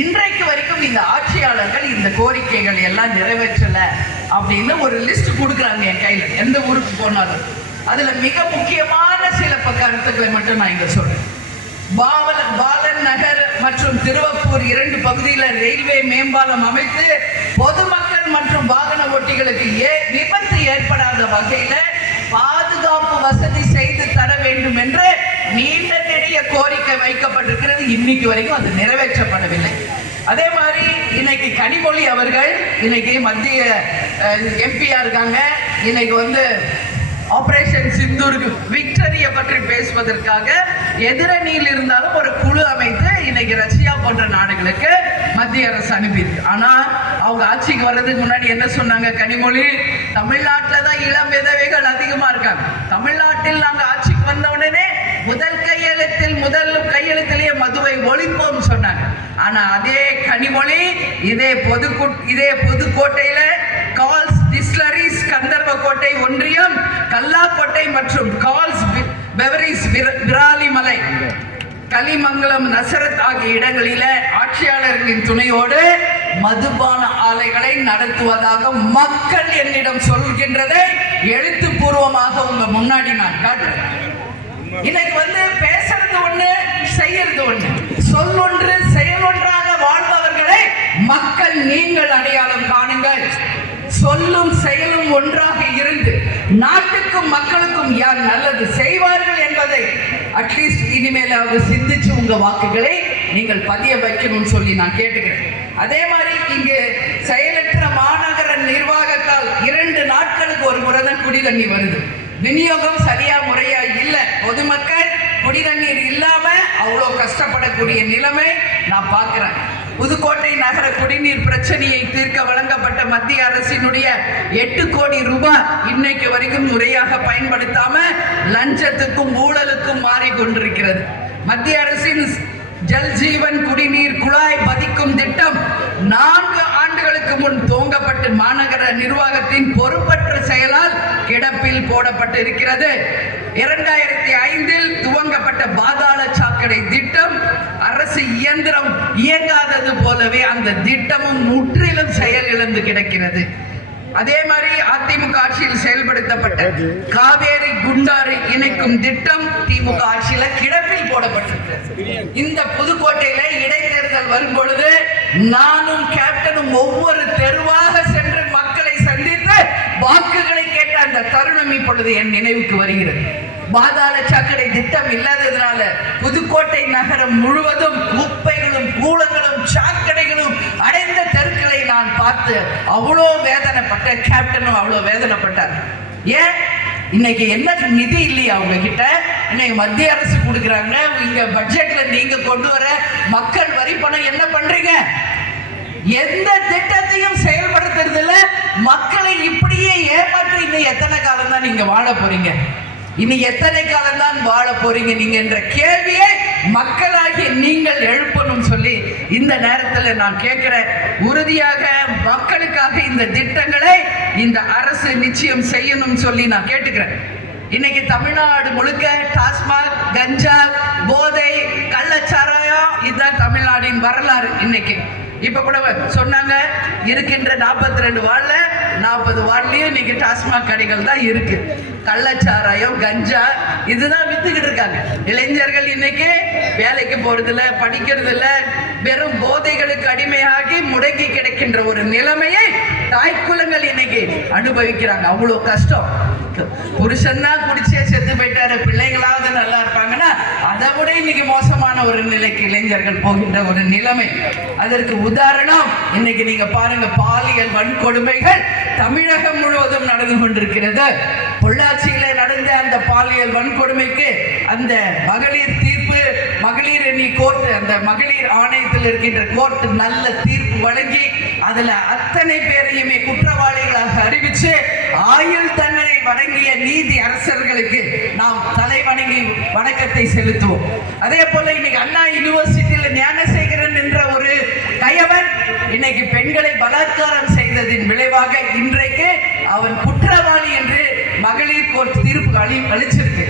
இன்றைக்கு வரைக்கும் இந்த ஆட்சியாளர்கள் இந்த கோரிக்கைகள் எல்லாம் நிறைவேற்றல அப்படின்னு ஒரு லிஸ்ட் கொடுக்குறாங்க என் கையில. எந்த ஊருக்கு போனாலும். அதுல மிக முக்கியமான சில கருத்துக்களை மட்டும் நான் இங்க சொல்றேன். பாவல பாலன் நகர் மற்றும் திருவப்பூர் இரண்டு பகுதியில் ரயில்வே மேம்பாலம் அமைத்து பொதுமக்கள் மற்றும் வாகன ஓட்டிகளுக்கு ஏ விபத்து ஏற்படாத வகையில பாதுகாப்பு வசதி செய்து தர வேண்டும் என்று இன்னைக்கு வரைக்கும் அது நிறைவேற்றப்படவில்லை. அதே மாதிரி இன்னைக்கு கனிமொழி அவர்கள் இன்னைக்கு மத்திய எம்பியா இருக்காங்க. இன்னைக்கு வந்து ஆபரேஷன் சிந்தூருக்கு விக்டரியை பற்றி பேசுவதற்காக எதிரணியில் இருந்தாலும் ஒரு குழு அமைத்து இன்னைக்கு ரஷ்யா போன்ற நாடுகளுக்கு மத்திய அரசு அனுப்பியிருக்கு. ஆனா அவங்க ஆட்சிக்கு வர்றதுக்கு முன்னாடி என்ன சொன்னாங்க கனிமொழி? தமிழ்நாட்டில் தான் இளம் விதவைகள் அதிகமா இருக்காங்க. தமிழ்நாட்டில் நாங்கள் ஆனா அதே கனிமொழி இதே பொது இதே புதுக்கோட்டையில கால்ஸ் டிஸ்லரிஸ் கந்தர்வக்கோட்டை ஒன்றியம் கல்லாக்கோட்டை மற்றும் கால்ஸ் பெவரிஸ் விராலிமலை கலிமங்கலம் நசரத் ஆகிய இடங்களில ஆட்சியாளர்களின் துணையோடு மதுபான ஆலைகளை நடத்துவதாக மக்கள் என்னிடம் சொல்கின்றதை எழுத்துப்பூர்வமாக உங்க முன்னாடி நான் காட்டுறேன். இன்னைக்கு வந்து பேசுறது ஒண்ணு செய்யறது ஒண்ணு. சொல் ஒன்று நீங்கள் அடையாளம் காணுங்கள். சொல்லும் செயலும் ஒன்றாக இருந்து நாட்டுக்கும் மக்களுக்கும் யார் நல்லது செய்வார்கள் என்பதை அட்லீஸ்ட் இனிமேலாவது சிந்திச்சு உங்க வாக்குகளை நீங்கள் பதிய வைக்கணும்னு சொல்லி நான் கேட்டுக்கிறேன். அதே மாதிரி இங்கு செயலற்ற மாநகர நிர்வாகத்தால் இரண்டு நாட்களுக்கு ஒரு முறை தான் குடி தண்ணி வருது. விநியோகம் சரியா முறையா இல்லை. பொதுமக்கள் குடி தண்ணீர் இல்லாம அவ்வளோ கஷ்டப்படக்கூடிய நிலைமை நான் பார்க்குறேன். புதுக்கோட்டை நகர குடிநீர் பிரச்சனையை தீர்க்க வழங்கப்பட்ட மத்திய அரசினுடைய எட்டு கோடி ரூபாய் இன்னைக்கு வரைக்கும் முறையாக பயன்படுத்தாம லஞ்சத்துக்கும் ஊழலுக்கும் மாறிக்கொண்டிருக்கிறது மத்திய அரசின் ஜல் ஜீவன் குடிநீர் குழாய் பதிக்கும் திட்டம் நான்கு ஆண்டுகளுக்கு முன் துவங்கப்பட்டு மாநகர நிர்வாகத்தின் பொறுப்பற்ற செயலால் கிடப்பில் போடப்பட்டு இருக்கிறது இரண்டாயிரத்தி ஐந்தில் துவங்கப்பட்ட பாதாள சாக்கடை திட்டம் அரசு இயந்திரம் இயங்காதது போலவே அந்த திட்டமும் முற்றிலும் செயலிழந்து கிடக்கிறது. அதே மாதிரி அதிமுக ஆட்சியில் செயல்படுத்தப்பட்ட காவேரி குண்டாறு இணைக்கும் திட்டம் திமுக ஆட்சியில கிடப்பில் போடப்பட்டிருக்கிறது. இந்த புதுக்கோட்டையில இடைத்தேர்தல் வரும் பொழுது நானும் கேப்டனும் ஒவ்வொரு தெருவாக சென்று மக்களை சந்தித்து வாக்குகளை கேட்ட அந்த தருணம் இப்பொழுது என் நினைவுக்கு வருகிறது. பாதாள சாக்கடை திட்டம் இல்லாததுனால புதுக்கோட்டை நகரம் முழுவதும் குப்பைகளும் அவ்வளோ வேதனைப்பட்ட கேப்டனும் அவ்வளோ வேதனைப்பட்டார். ஏன்? இன்னைக்கு என்ன நிதி இல்லையா அவங்க கிட்ட இன்னைக்கு மத்திய அரசு கொடுக்குறாங்க. இங்க பட்ஜெட்ல நீங்க கொண்டு வர மக்கள் வரி பணம் என்ன பண்றீங்க? எந்த திட்டத்தையும் செயல்படுத்துறதுல மக்களை இப்படியே ஏமாற்றி இன்னும் எத்தனை காலம் தான் நீங்க வாழ போறீங்க? இனி எத்தனை காலம் தான் வாழ போறீங்க நீங்க என்ற கேள்வியை மக்களாகிய நீங்கள் எழுப்ப இந்த நேரத்தில் நான் கேட்கிறேன் உறுதியாக மக்களுக்காக இந்த திட்டங்களை இந்த அரசு நிச்சயம் செய்யணும் சொல்லி நான் கேட்டுக்கிறேன். இன்னைக்கு தமிழ்நாடு முழுக்க டாஸ்மாக் கஞ்சா போதை கள்ளச்சாராயம் இதுதான் தமிழ்நாடின் வரலாறு இன்னைக்கு. இப்ப கூட சொன்னாங்க இருக்கின்ற நாற்பத்தி ரெண்டு வார்டுல நாற்பது வார்டுலயும் இன்னைக்கு டாஸ்மாக் கடைகள் தான் இருக்கு. கள்ளச்சாராயம் கஞ்சா இதுதான் வித்துக்கிட்டு இருக்காங்க. இளைஞர்கள் இன்னைக்கு வேலைக்கு போறதில்ல படிக்கிறதில்ல வெறும் போதைகளுக்கு அடிமையாகி முடங்கி கிடைக்கின்ற ஒரு நிலைமையை தாய்க்குலங்கள் இன்னைக்கு அனுபவிக்கிறாங்க. அவ்வளோ கஷ்டம். புருஷன் தான் குடிச்சே செத்து போயிட்டாரு. பிள்ளைங்களாவது நல்லா இருப்பாங்க. அதை விட இன்னைக்கு மோசமான ஒரு நிலைக்கு இளைஞர்கள் போகின்ற ஒரு நிலைமை. அதற்கு உதாரணம் இன்னைக்கு நீங்க பாருங்க பாலியல் வன்கொடுமைகள் தமிழகம் முழுவதும் நடந்து கொண்டிருக்கிறது. பொள்ளாச்சியில நடந்த அந்த பாலியல் வன்கொடுமைக்கு அந்த மகளிர் தீர்ப்பு மகளிர் எண்ணி கோர்ட் அந்த மகளிர் ஆணையத்தில் இருக்கின்ற கோர்ட் நல்ல தீர்ப்பு வழங்கி அதுல அத்தனை பேரையுமே குற்றவாளிகளாக அறிவிச்சு ஆயுள் தண்டனை வணங்கிய நீதி அரசர்களுக்கு நாம் தலை வணங்கி வணக்கத்தை செலுத்துவோம். அதே போல இன்னைக்கு அண்ணா யூனிவர்சிட்டியில் ஞானசேகரன் என்ற ஒரு கயவன் இன்னைக்கு பெண்களை பலாத்காரம் செய்ததின் விளைவாக இன்றைக்கு அவன் குற்றவாளி என்று மகளிர் கோர்ட் தீர்ப்பு அளி அளிச்சிருக்கு.